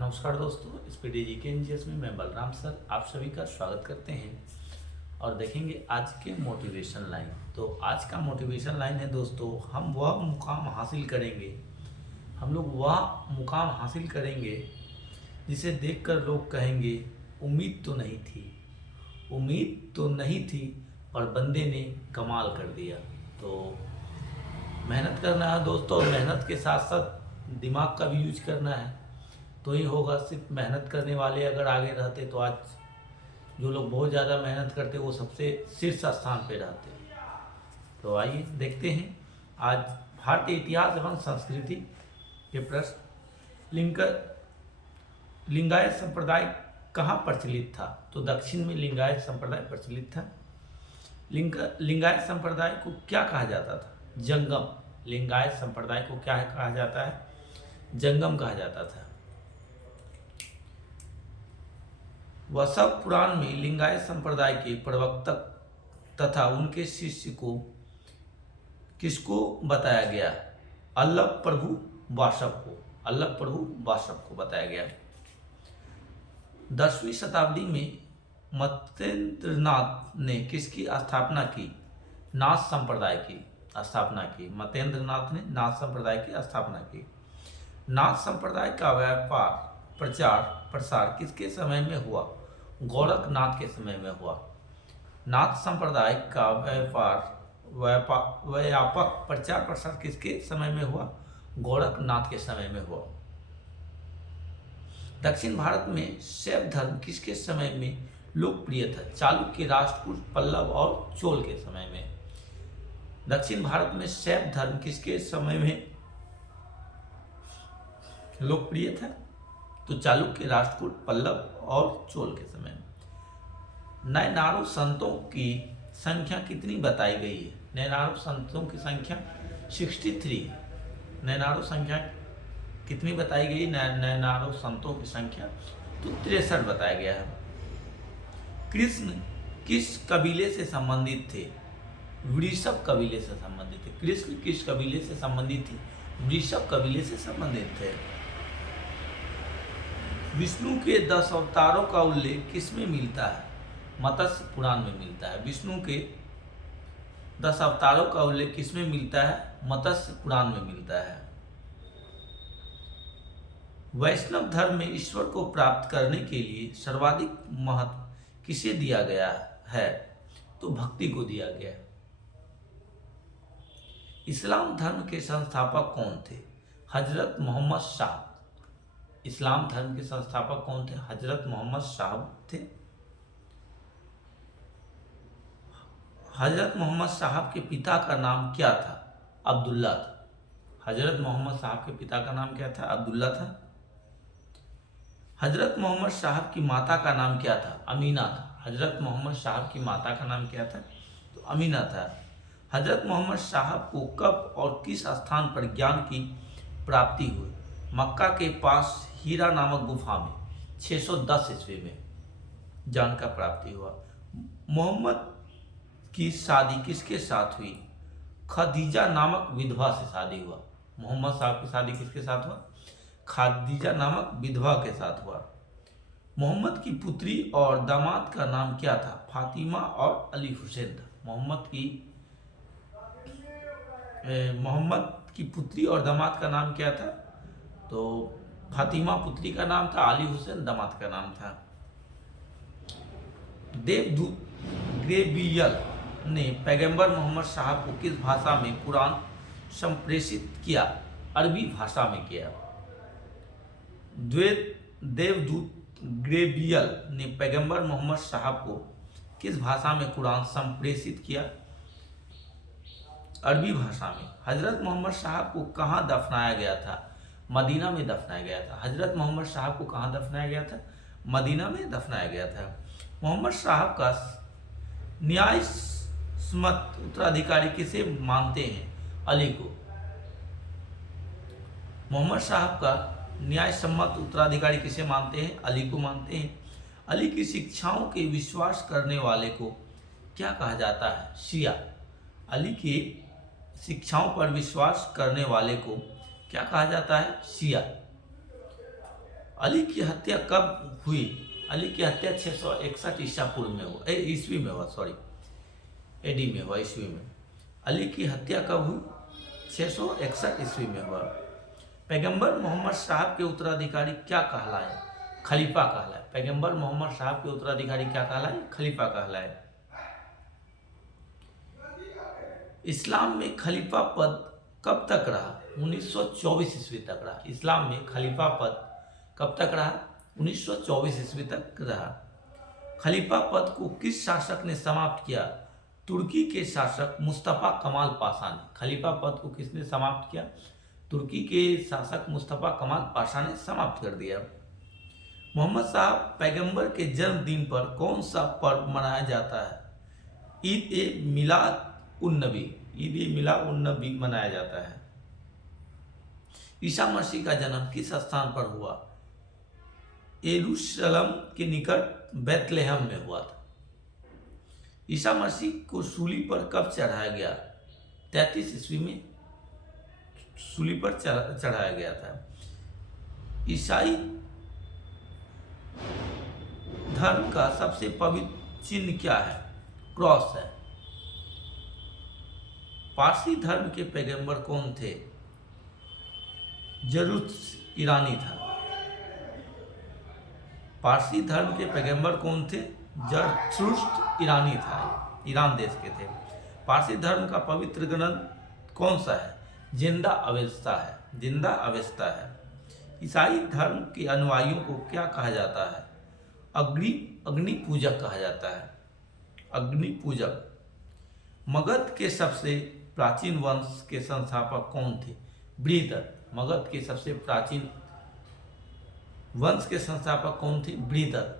नमस्कार दोस्तों, स्पीडी जी के एनजीएस में मैं बलराम सर आप सभी का स्वागत करते हैं और देखेंगे आज के मोटिवेशन लाइन। तो आज का मोटिवेशन लाइन है दोस्तों, हम लोग वह मुकाम हासिल करेंगे जिसे देखकर लोग कहेंगे उम्मीद तो नहीं थी और बंदे ने कमाल कर दिया। तो मेहनत करना है दोस्तों, और मेहनत के साथ साथ दिमाग का भी यूज करना है तो ही होगा। सिर्फ मेहनत करने वाले अगर आगे रहते तो आज जो लोग बहुत ज़्यादा मेहनत करते वो सबसे शीर्ष स्थान पे रहते। तो आइए देखते हैं आज भारतीय इतिहास एवं संस्कृति के प्रश्न। लिंगायत संप्रदाय कहाँ प्रचलित था? तो दक्षिण में लिंगायत संप्रदाय प्रचलित था। लिंगायत संप्रदाय को क्या कहा जाता था? जंगम। लिंगायत संप्रदाय को क्या कहा जाता है? जंगम कहा जाता था। वसव पुराण में लिंगायत संप्रदाय के प्रवक्ता तथा उनके शिष्य को किसको बताया गया? अल्लभ प्रभु वासव को बताया गया। 10वीं शताब्दी में मतेंद्रनाथ ने किसकी स्थापना की? नाथ संप्रदाय की स्थापना की। मतेंद्रनाथ ने नाथ संप्रदाय की स्थापना की। नाथ संप्रदाय का प्रचार प्रसार किसके समय में हुआ? गोरखनाथ के समय में हुआ। नाथ संप्रदाय का व्यापक प्रचार प्रसार किसके समय में हुआ? गोरखनाथ के समय में हुआ। दक्षिण भारत में शैव धर्म किसके समय में लोकप्रिय था? चालुक्य, राष्ट्रकूट, पल्लव और चोल के समय में। दक्षिण भारत में शैव धर्म किसके समय में लोकप्रिय था? तो चालुक्य, राष्ट्रकूट, पल्लव और चोल के समय में। नैनारू संतों की संख्या कितनी बताई गई है? नैनारू संतों की संख्या 63। नैनारू संख्या कितनी बताई गई? नैनारू संतों की संख्या तो 63 बताया गया है। कृष्ण किस कबीले से संबंधित थे? वृषभ कबीले से संबंधित थे। कृष्ण किस कबीले से संबंधित थे? वृषभ कबीले से संबंधित थे। विष्णु के 10 अवतारों का उल्लेख किसमें मिलता है? मत्स्य पुराण में मिलता है। विष्णु के 10 अवतारों का उल्लेख किसमें मिलता है? मत्स्य पुराण में मिलता है। वैष्णव धर्म में ईश्वर को प्राप्त करने के लिए सर्वाधिक महत्व किसे दिया गया है? तो भक्ति को दिया गया। इस्लाम धर्म के संस्थापक कौन थे? हजरत मोहम्मद साहब। इस्लाम धर्म के संस्थापक कौन थे? हजरत मोहम्मद साहब थे। हजरत मोहम्मद साहब के पिता का नाम क्या था? अब्दुल्ला था। हजरत मोहम्मद साहब के पिता का नाम क्या था? अब्दुल्ला था। हजरत मोहम्मद साहब की माता का नाम क्या था? अमीना था। हजरत मोहम्मद साहब की माता का नाम क्या था? तो अमीना था। हजरत मोहम्मद साहब को कब और किस स्थान पर ज्ञान की प्राप्ति हुई? मक्का के पास हीरा नामक गुफा में 610 ईस्वी में ज्ञान का प्राप्ति हुआ। मोहम्मद की शादी किसके साथ हुई? खदीजा नामक विधवा से शादी हुआ। मोहम्मद साहब की शादी किसके साथ हुआ? खदीजा नामक विधवा के साथ हुआ। मोहम्मद की पुत्री और दामाद का नाम क्या था? फातिमा और अली हुसैन था। मोहम्मद की पुत्री और दामाद का नाम क्या था? तो फातिमा पुत्री का नाम था, अली हुसैन दामाद का नाम था। देवदूत गैब्रियल ने पैगंबर मोहम्मद साहब को किस भाषा में कुरान संप्रेषित किया? अरबी भाषा में किया। देवदूत गैब्रियल ने पैगंबर मोहम्मद साहब को किस भाषा में कुरान संप्रेषित किया? अरबी भाषा में। हजरत मोहम्मद साहब को कहाँ दफनाया गया था? मदीना में दफनाया गया था। हजरत मोहम्मद साहब को कहाँ दफनाया गया था? मदीना में दफनाया गया था। मोहम्मद साहब का न्यायसम्मत उत्तराधिकारी किसे मानते हैं? अली को। मोहम्मद साहब का न्यायसम्मत उत्तराधिकारी किसे मानते हैं? अली को मानते हैं। अली की शिक्षाओं के विश्वास करने वाले को क्या कहा जाता है? शिया। अली की शिक्षाओं पर विश्वास करने वाले को क्या कहा जाता है? शिया। अली की हत्या कब हुई? अली की हत्या 661 ईसा पूर्व में हुआ, ईस्वी में हुआ, सॉरी, एडी में हुआ, ईस्वी में। अली की हत्या कब हुई? 661 ईस्वी में हुआ। पैगंबर मोहम्मद साहब के उत्तराधिकारी क्या कहलाए? खलीफा कहलाए। पैगंबर मोहम्मद साहब के उत्तराधिकारी क्या कहलाए? खलीफा कहलाए। इस्लाम में खलीफा पद कब तक रहा? 1924 ईस्वी तक रहा। इस्लाम में खलीफा पद कब तक रहा? 1924 ईस्वी तक रहा। खलीफा पद को किस शासक ने समाप्त किया? तुर्की के शासक मुस्तफ़ा कमाल पाशा ने। खलीफा पद को किसने समाप्त किया? तुर्की के शासक मुस्तफ़ा कमाल पाशा ने समाप्त कर दिया। मोहम्मद साहब पैगंबर के जन्मदिन पर कौन सा पर्व मनाया जाता है? ईद ए मिलाद उन नबी। ईद ए मिलाद उन नबी मनाया जाता है। ईसा मसीह का जन्म किस स्थान पर हुआ? यरूशलेम के निकट बैतलहम में हुआ था। ईसा मसीह को सूली पर कब चढ़ाया गया? 33 ईस्वी में सूली पर चढ़ाया गया था। ईसाई धर्म का सबसे पवित्र चिन्ह क्या है? क्रॉस है। पारसी धर्म के पैगंबर कौन थे? जरूत ईरानी था। पारसी धर्म के पैगंबर कौन थे? जरथुस्त्र ईरानी था, ईरान देश के थे। पारसी धर्म का पवित्र ग्रंथ कौन सा है? जिंदा अवेस्ता है। जिंदा अवेस्ता है। ईसाई धर्म के अनुयायियों को क्या कहा जाता है? अग्नि पूजक कहा जाता है। अग्नि पूजक। मगध के सबसे प्राचीन वंश के संस्थापक कौन थे? बृहद। मगध के सबसे प्राचीन वंश के संस्थापक कौन थे? बृहद।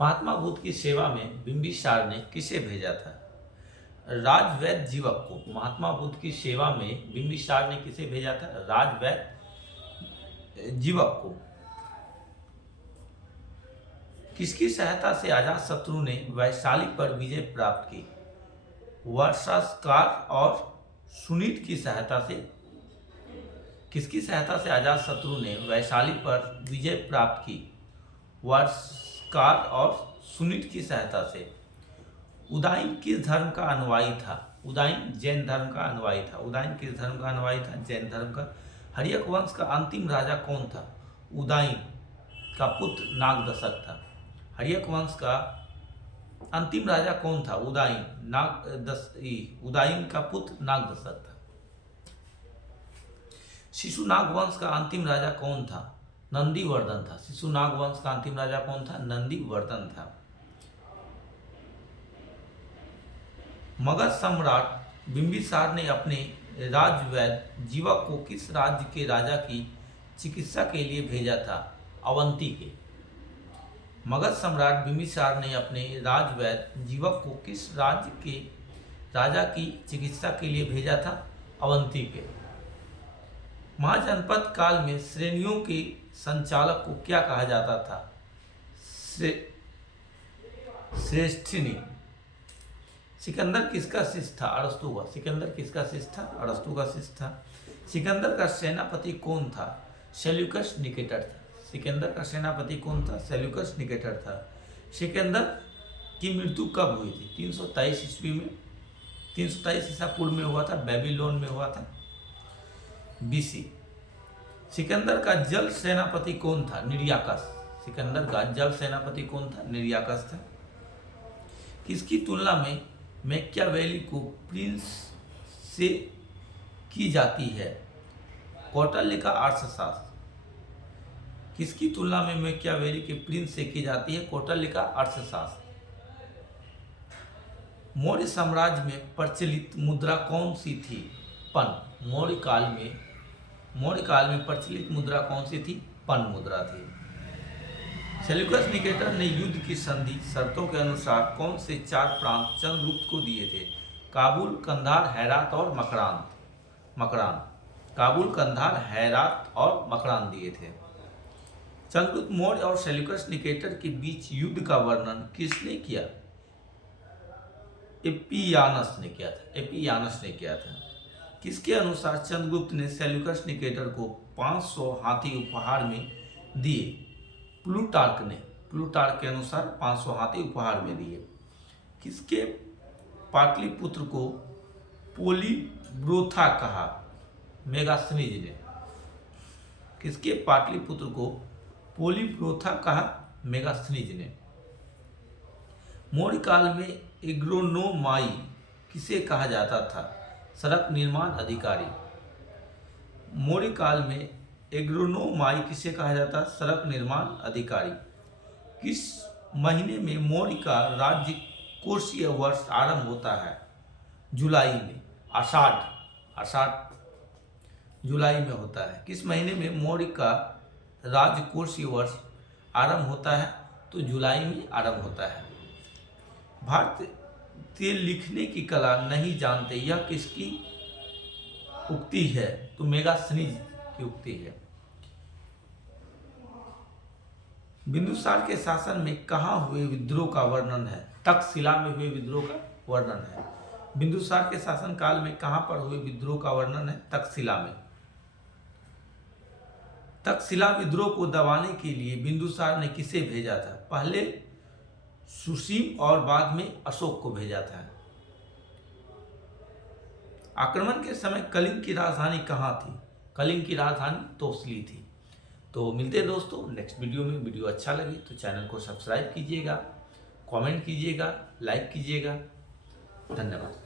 महात्मा बुद्ध की सेवा में बिंबिसार ने किसे भेजा था? राजवैद्य जीवक को। महात्मा बुद्ध की सेवा में बिंबिसार ने किसे भेजा था? राजवैद्य जीवक को। किसकी सहायता से अजात शत्रु ने वैशाली पर विजय प्राप्त की? वर्षास्कार और सुनीत की सहायता से। किसकी सहायता से अजात शत्रु ने वैशाली पर विजय प्राप्त की? वर्षास्कार और सुनीत की सहायता से। उदाइन किस धर्म का अनुयायी था? उदाइन जैन धर्म का अनुयायी था। उदाइन किस धर्म का अनुयायी था? जैन धर्म का। हर्यक वंश का अंतिम राजा कौन था? उदाइन का पुत्र नागदशक था। हर्यक वंश का अंतिम राजा कौन था? उदाइन का पुत्र नागदशक था। शिशुनाग वंश का अंतिम राजा कौन था? नंदीवर्धन था। शिशुनाग वंश का अंतिम राजा कौन था? नंदीवर्धन था। मगध सम्राट बिंबिसार ने अपने राजवैद्य जीवक को किस राज्य के राजा की चिकित्सा के लिए भेजा था? अवंती के। मगध सम्राट बिंबिसार ने अपने राजवैद्य जीवक को किस राज्य के राजा की चिकित्सा के लिए भेजा था? अवंती के। महाजनपद काल में श्रेणियों के संचालक को क्या कहा जाता था? श्रेष्ठिनी। सिकंदर किसका शिष्य था? अरस्तु का। सिकंदर किसका शिष्य था? अरस्तु का शिष्य था। सिकंदर का सेनापति कौन था? सेल्यूकस निकेटर था। सिकंदर का सेनापति कौन था? सेल्यूकस निकेटर था। सिकंदर की मृत्यु कब हुई थी? 323 ईस्वी में। 323 ईसा पूर्व में हुआ था। बेबीलोन में हुआ था, बीसी। सिकंदर का जल सेनापति कौन था? निर्याकस। सिकंदर का जल सेनापति कौन था? निर्याकस था। किसकी तुलना में मैकियावेली को प्रिंस से की जाती है? कौटिल्य का अर्थशास्त्र। किसकी तुलना में मैकियावेली के प्रिंस से की जाती है? कौटिल्य का अर्थशास्त्र। मौर्य साम्राज्य में प्रचलित मुद्रा कौन सी थी? पन। मौर्य काल में प्रचलित मुद्रा कौन सी थी? पन मुद्रा थी। सेल्यूकस निकेटर ने युद्ध की संधि शर्तों के अनुसार कौन से 4 प्रांत चंद्रगुप्त को दिए थे? काबुल, कंधार, हेरात और मकरान। काबुल, कंधार, हेरात और मकरान दिए थे। चंद्रगुप्त मौर्य और सेल्यूकस निकेटर के बीच युद्ध का वर्णन किसने किया? एपियानस ने किया था। किसके अनुसार चंद्रगुप्त ने सेल्यूकस निकेटर को 500 हाथी उपहार में दिए? प्लूटार्क के अनुसार 500 हाथी उपहार में दिए। किसके पाटलिपुत्र को पोलीब्रोथा कहा? मेगास्थनीज ने। किसके पाटलिपुत्र को पोलीब्रोथा कहा? मेगास्थनीज ने। मौर्य काल में एग्रोनोमाई किसे कहा जाता था? सड़क निर्माण अधिकारी। मौर्य काल में एग्रोनोमाई किसे कहा जाता? सड़क निर्माण अधिकारी। किस महीने में मौर्य का राज्य कोषीय वर्ष आरंभ होता है? जुलाई में। आषाढ़ जुलाई में होता है। किस महीने में मौर्य का राजकोषीय वर्ष आरंभ होता है? तो जुलाई में आरंभ होता है। भारतीय लिखने की कला नहीं जानते, यह किसकी उक्ति है? तो मेगास्थनीज की उक्ति है। बिंदुसार के शासन में कहाँ हुए विद्रोह का वर्णन है? तक्षशिला में हुए विद्रोह का वर्णन है। बिंदुसार के शासन काल में कहाँ पर हुए विद्रोह का वर्णन है? तक्षशिला में। तक्षशिला विद्रोह को दबाने के लिए बिंदुसार ने किसे भेजा था? पहले सुसीम और बाद में अशोक को भेजा था। आक्रमण के समय कलिंग की राजधानी कहाँ थी? कलिंग की राजधानी तोसली थी। तो मिलते हैं दोस्तों नेक्स्ट वीडियो में। वीडियो अच्छा लगे तो चैनल को सब्सक्राइब कीजिएगा, कमेंट कीजिएगा, लाइक कीजिएगा। धन्यवाद।